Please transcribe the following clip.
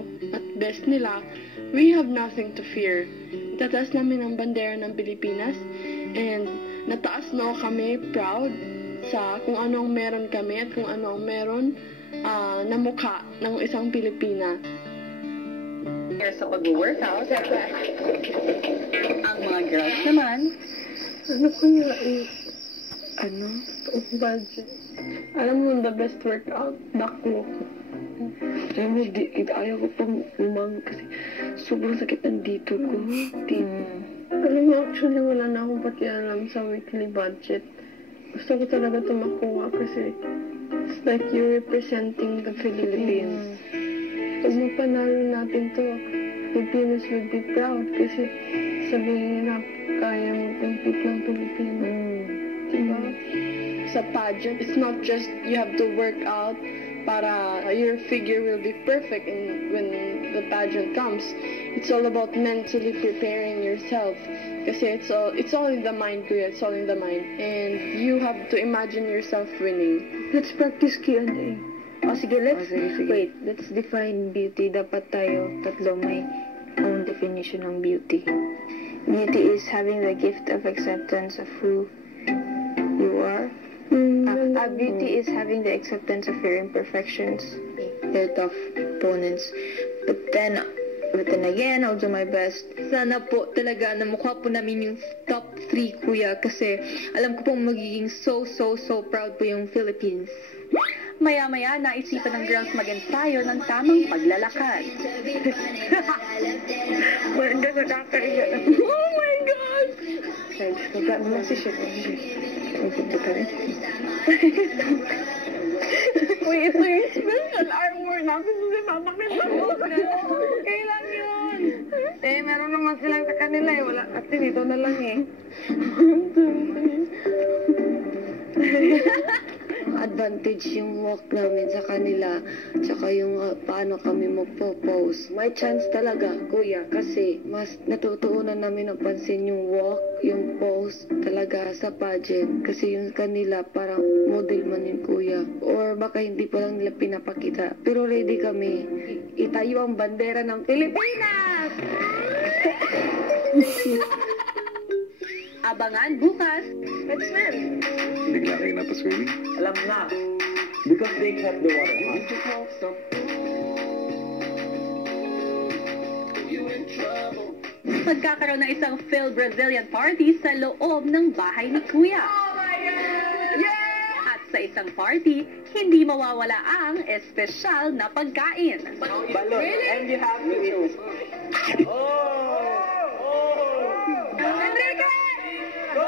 tao at best nila, we have nothing to fear. Itataas namin ang bandera ng Pilipinas and nataas na kami proud sa kung ano ang meron kami at kung ano ang meron na mukha ng isang Pilipina. Sa pag-workout, ang mga girls naman, Ano ko nga budget. Alam mo, the best workout, dako. Alam mo, ayaw ko pang umang kasi sobrang sakit ng dito ko. Alam mo, actually, wala na akong pakialam sa weekly budget. Gusto ko talaga ito makuha kasi it's like you're representing the Philippines. Pag mapanalo natin to, Filipinos will be proud kasi sabihin na kaya mo compete ng Pilipino. Diba? Sa pageant, it's not just you have to work out para your figure will be perfect when the pageant comes. It's all about mentally preparing yourself. Kasi it's all in the mind, Kuya. It's all in the mind. And you have to imagine yourself winning. Let's practice Q&A. Sige, wait, let's define beauty. Dapat tayo tatlo may own definition ng beauty. Beauty is having the gift of acceptance of who you are. Beauty is having the acceptance of your imperfections, your tough opponents. But then again, I'll do my best. Sana po talaga na mukha po namin yung top 3, Kuya, kasi alam ko pong magiging so proud po yung Philippines. maya-maya naisipan ng girls mag-ensayo ng tamang paglalakad. Maganda sa kakaiya. Oh my God! Wala naman si Shit. Maganda ka rin. Uy, ito yung special armor namin sa papakita mo. Kailan yun? Meron naman silang sa kanila eh. Wala. At dito na lang eh. Advantage yung walk namin sa kanila, tsaka yung paano kami magpo-pose. May chance talaga, Kuya, kasi mas natutuunan namin ang pansin yung walk, yung pose talaga sa pageant. Kasi yung kanila parang model man yun, Kuya. Or baka hindi pa lang nila pinapakita. Pero ready kami. Itayo ang bandera ng Pilipinas! Abangan bukas. X-Men! Bigla kayo napaswimming? Alam na. Because they kept the water hot. Magkakaroon ng isang Phil Brazilian party sa loob ng bahay ni Kuya. Oh my God! Yeah! At sa isang party, hindi mawawala ang espesyal na pagkain. Balon. And you have to eat. Enrique! Go!